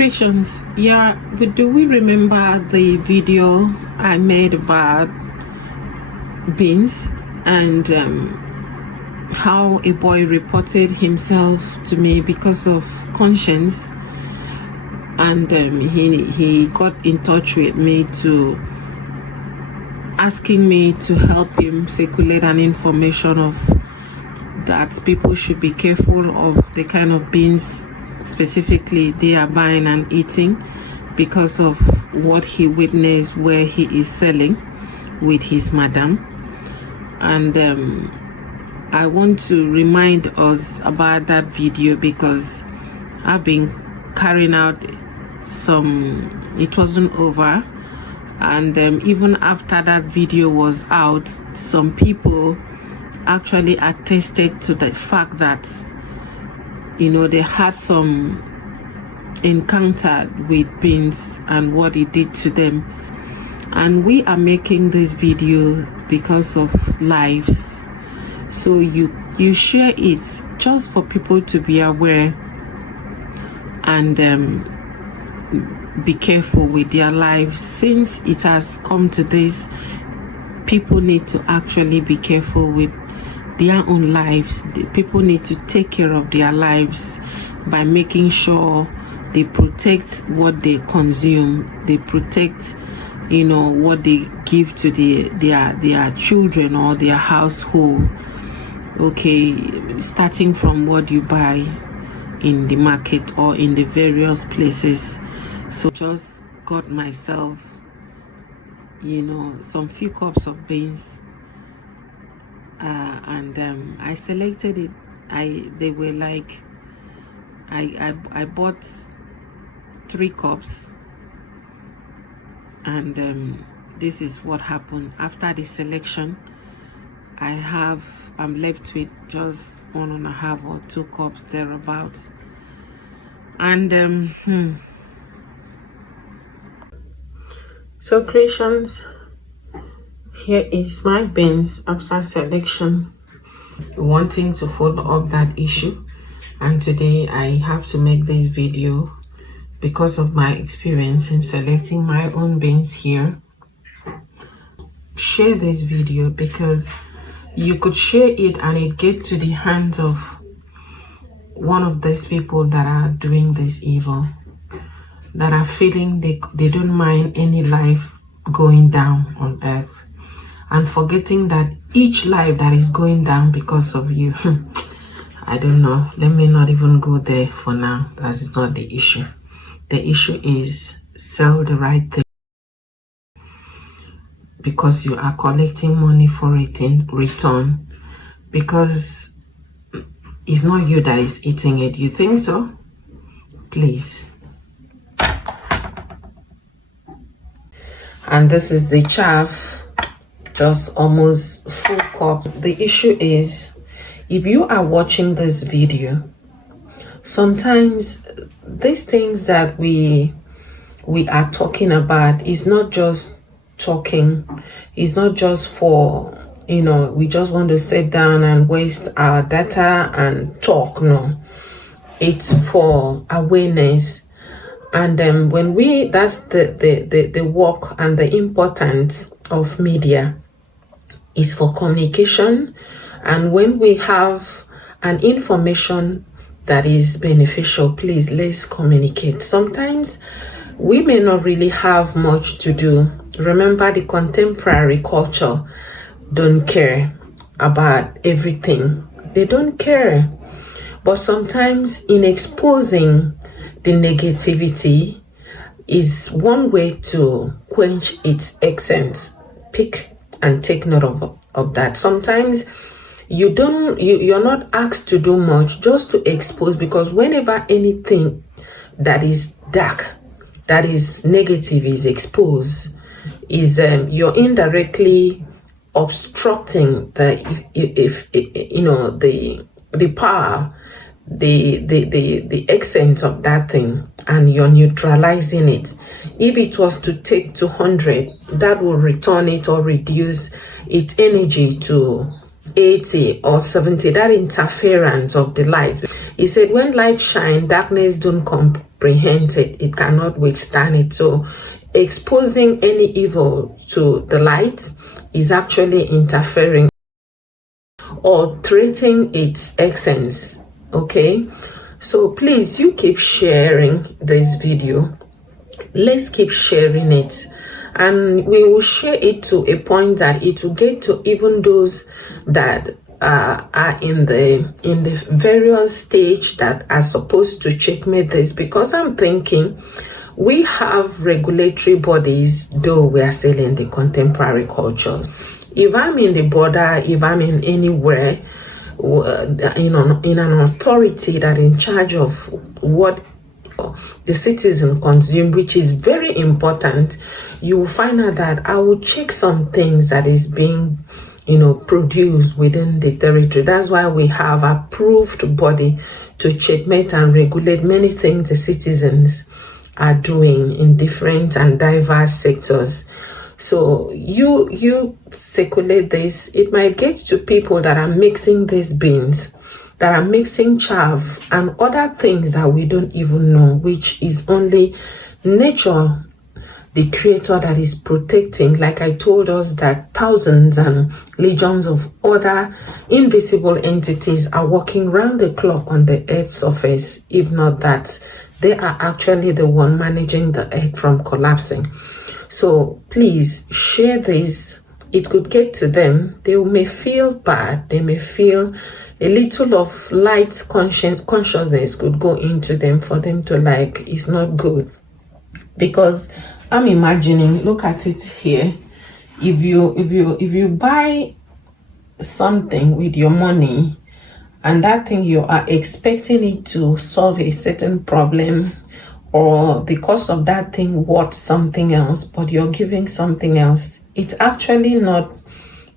Christians, yeah, but do we remember the video I made about beans and how a boy reported himself to me because of conscience, and he got in touch with me to asking me to help him circulate an information of that people should be careful of the kind of beans specifically they are buying and eating because of what he witnessed where he is selling with his madam. And I want to remind us about that video because I've been carrying out it wasn't over, and even after that video was out, some people actually attested to the fact that they had some encounter with beans and what it did to them. And we are making this video because of lives, so you share it just for people to be aware and be careful with their lives. Since it has come to this, people need to actually be careful with their own lives. People need to take care of their lives by making sure they protect what they consume, they protect what they give to their children or their household. Okay, starting from what you buy in the market or in the various places. So just got myself some few cups of beans, and I selected it. They were like, I bought 3 cups, and this is what happened after the selection. I'm left with just 1.5 or 2 cups thereabouts. And so creations, here is my beans after selection, wanting to follow up that issue. And today I have to make this video because of my experience in selecting my own beans here. Share this video because you could share it and it get to the hands of one of these people that are doing this evil, that are feeling they don't mind any life going down on earth, and forgetting that each life that is going down because of you I don't know, let me not even go there for now. That is not the issue. The issue is sell the right thing because you are collecting money for it in return, because it's not you that is eating it. You think so? Please. And this is the chaff, just almost full cup. The issue is, if you are watching this video, sometimes these things that we are talking about is not just talking, it's not just for we just want to sit down and waste our data and talk. No, it's for awareness. And when that's the work and the importance of media is for communication. And when we have an information that is beneficial, please, let's communicate. Sometimes we may not really have much to do. Remember, the contemporary culture don't care about everything. They don't care. But sometimes in exposing the negativity is one way to quench its essence. Pick and take note of that. Sometimes you're not asked to do much, just to expose, because whenever anything that is dark, that is negative, is exposed, is you're indirectly obstructing the power, the essence of that thing, and you're neutralizing it. If it was to take 200, that will return it or reduce its energy to 80 or 70. That interference of the light. He said, when light shine, darkness don't comprehend it, it cannot withstand it. So exposing any evil to the light is actually interfering or threatening its essence. Okay, so please, you keep sharing this video. Let's keep sharing it, and we will share it to a point that it will get to even those that are in the various stage that are supposed to checkmate this, because I'm thinking we have regulatory bodies, though we are still in the contemporary culture. If I'm in the border, if I'm in anywhere, in an authority that in charge of what the citizen consume, which is very important, you will find out that I will check some things that is being produced within the territory. That's why we have approved body to checkmate and regulate many things the citizens are doing in different and diverse sectors. So you circulate this, it might get to people that are mixing these beans, that are mixing chaff and other things that we don't even know, which is only nature, the creator, that is protecting. Like I told us, that thousands and legions of other invisible entities are walking round the clock on the earth's surface. If not that, they are actually the one managing the earth from collapsing. So please share this. It could get to them. They may feel bad. They may feel a little of light consciousness could go into them for them to like, it's not good. Because I'm imagining, look at it here. If you buy something with your money, and that thing you are expecting it to solve a certain problem, or the cost of that thing worth something else, but you're giving something else, it's actually not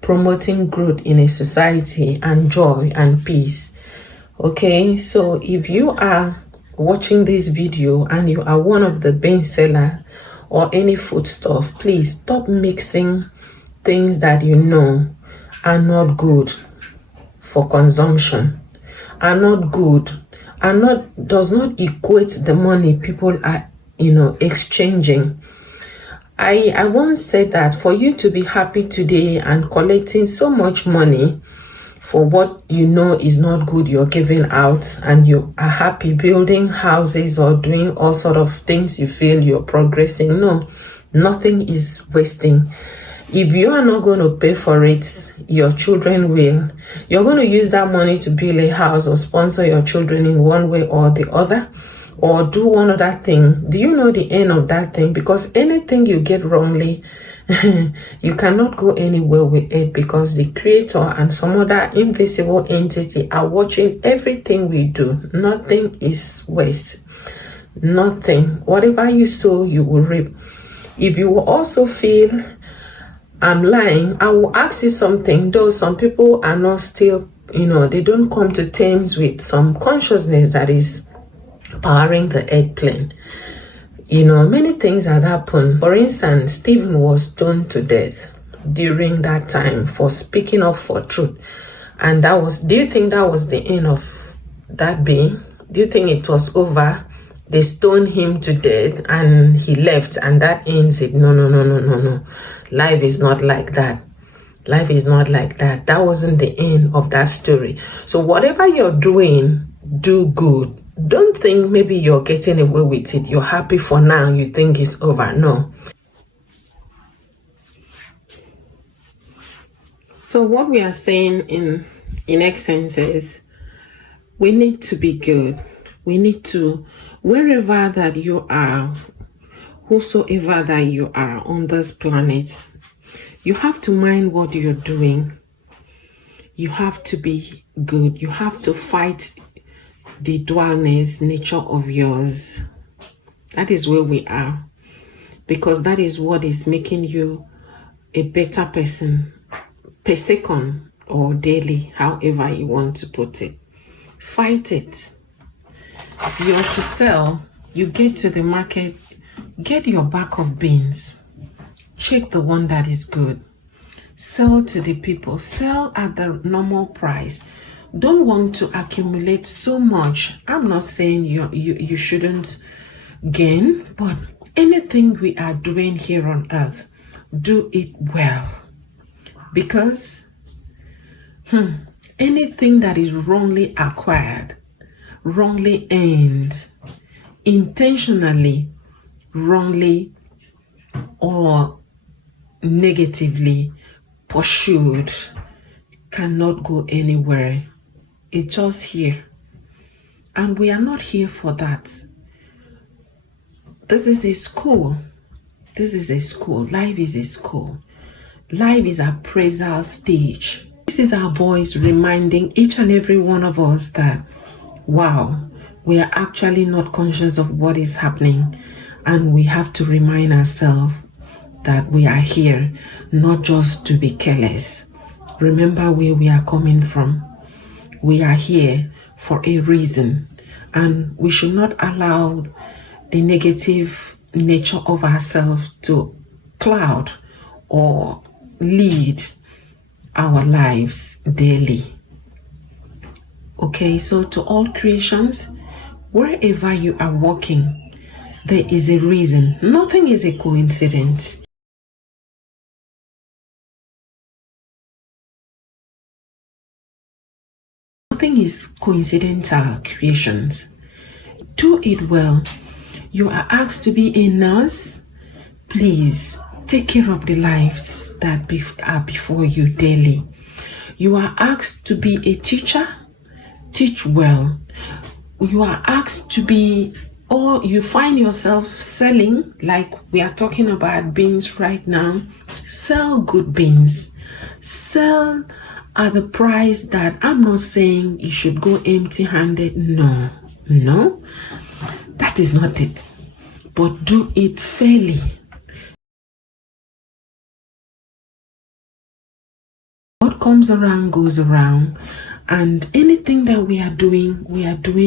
promoting growth in a society and joy and peace. Okay, so if you are watching this video and you are one of the bean seller or any foodstuff, please stop mixing things that you know are not good for consumption, are not good, does not equate the money people are exchanging. I once said that for you to be happy today and collecting so much money for what you know is not good you're giving out, and you are happy building houses or doing all sort of things you feel you're progressing, no, nothing is wasting. If you are not going to pay for it, your children will. You're going to use that money to build a house or sponsor your children in one way or the other, or do one other thing. Do you know the end of that thing? Because anything you get wrongly, you cannot go anywhere with it, because the creator and some other invisible entity are watching everything we do. Nothing is waste. Nothing. Whatever you sow, you will reap. If you will also feel I'm lying, I will ask you something. Though some people are not still, they don't come to terms with some consciousness that is powering the eggplant. Many things had happened. For instance, Stephen was stoned to death during that time for speaking up for truth. And do you think that was the end of that being? Do you think it was over? They stoned him to death and he left, and that ends it. No. Life is not like that. Life is not like that. That wasn't the end of that story. So whatever you're doing, do good. Don't think maybe you're getting away with it. You're happy for now. You think it's over. No. So what we are saying in essence is we need to be good. We need to, wherever that you are, whosoever that you are on this planet, you have to mind what you're doing. You have to be good. You have to fight the dualness nature of yours. That is where we are, because that is what is making you a better person per second or daily, however you want to put it. Fight it. You're to sell, you get to the market, get your bag of beans, check the one that is good, sell to the people, sell at the normal price. Don't want to accumulate so much. I'm not saying you shouldn't gain, but anything we are doing here on earth, do it well. Because anything that is wrongly acquired, wrongly earned, intentionally, wrongly, or negatively pursued cannot go anywhere. It's just here. And we are not here for that. This is a school. This is a school. Life is a school. Life is an appraisal stage. This is our voice reminding each and every one of us that, wow, we are actually not conscious of what is happening. And we have to remind ourselves that we are here not just to be careless. Remember where we are coming from. We are here for a reason, and we should not allow the negative nature of ourselves to cloud or lead our lives daily. Okay, so to all creations, wherever you are walking, there is a reason. Nothing is a coincidence. Nothing is coincidental creations. Do it well. You are asked to be a nurse. Please take care of the lives that are before you daily. You are asked to be a teacher. Teach well. You are asked to be, or you find yourself selling, like we are talking about beans right now. Sell good beans. Sell at the price that, I'm not saying you should go empty-handed. No, that is not it. But do it fairly. What comes around goes around, and anything that we are doing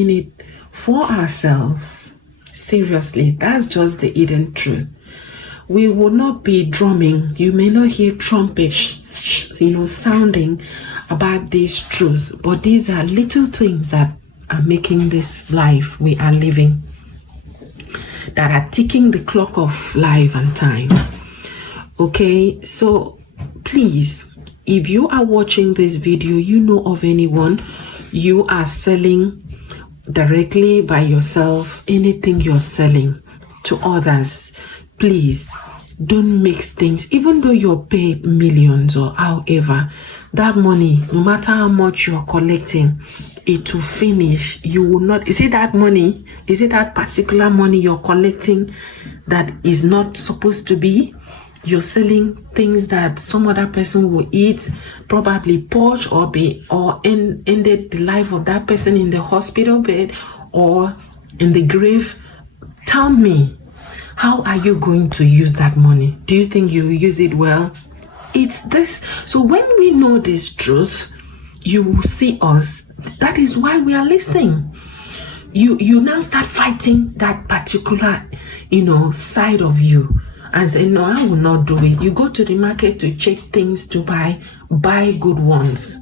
it for ourselves. Seriously, that's just the hidden truth. We will not be drumming. You may not hear trumpets, sounding about this truth, but these are little things that are making this life we are living, that are ticking the clock of life and time. Okay, so please, if you are watching this video, you know of anyone you are selling directly by yourself, anything you're selling to others, please don't mix things. Even though you're paid millions or however, that money, no matter how much you're collecting, it will finish. You will not, is it that money? Is it that particular money you're collecting that is not supposed to be? You're selling things that some other person will eat, probably purge or ended the life of that person in the hospital bed or in the grave. Tell me, how are you going to use that money? Do you think you use it well? It's this. So when we know this truth, you will see us. That is why we are listening. You now start fighting that particular, side of you. And say, no, I will not do it. You go to the market to check things to buy good ones.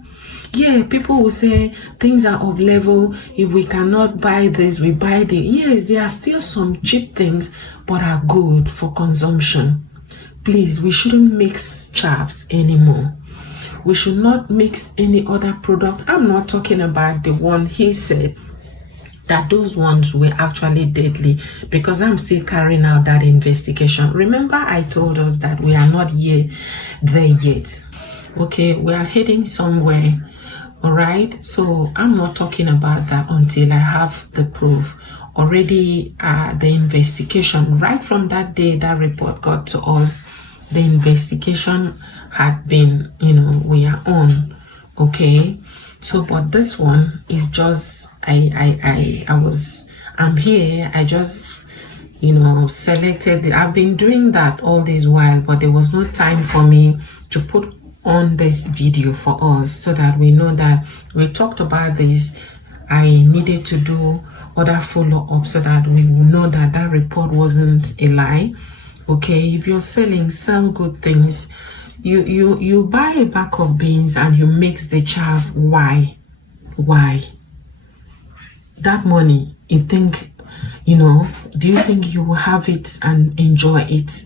Yeah, people will say things are of level. If we cannot buy this, we buy the. Yes, there are still some cheap things, but are good for consumption. Please, we shouldn't mix chaps anymore. We should not mix any other product. I'm not talking about the one he said, that those ones were actually deadly, because I'm still carrying out that investigation. Remember, I told us that we are not there yet. Okay, we are heading somewhere. All right, so I'm not talking about that until I have the proof. Already, the investigation, right from that day that report got to us, the investigation had been, we are on. Okay. So, but this one is just, I'm here, I just, selected, I've been doing that all this while, but there was no time for me to put on this video for us so that we know that we talked about this. I needed to do other follow-up so that we will know that that report wasn't a lie. Okay, if you're selling, sell good things. You buy a bag of beans and you mix the chaff. Why? That money, you think do you think you will have it and enjoy it?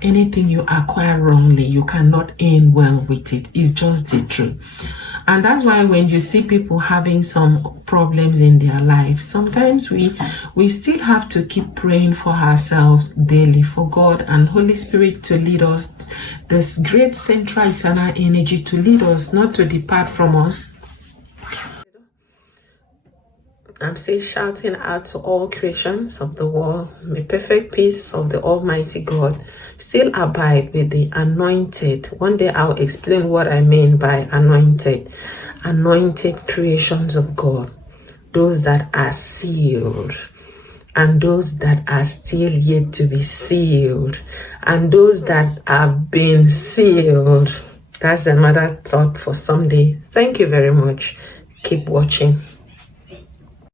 Anything you acquire wrongly, you cannot end well with it. It's just the truth. And that's why when you see people having some problems in their life, sometimes we still have to keep praying for ourselves daily, for God and Holy Spirit to lead us, this great central eternal energy to lead us, not to depart from us. I'm still shouting out to all creations of the world, may perfect peace of the Almighty God still abide with the anointed. One day I'll explain what I mean by anointed creations of God, those that are sealed, and those that are still yet to be sealed, and those that have been sealed. That's another thought for someday. Thank you very much. Keep watching.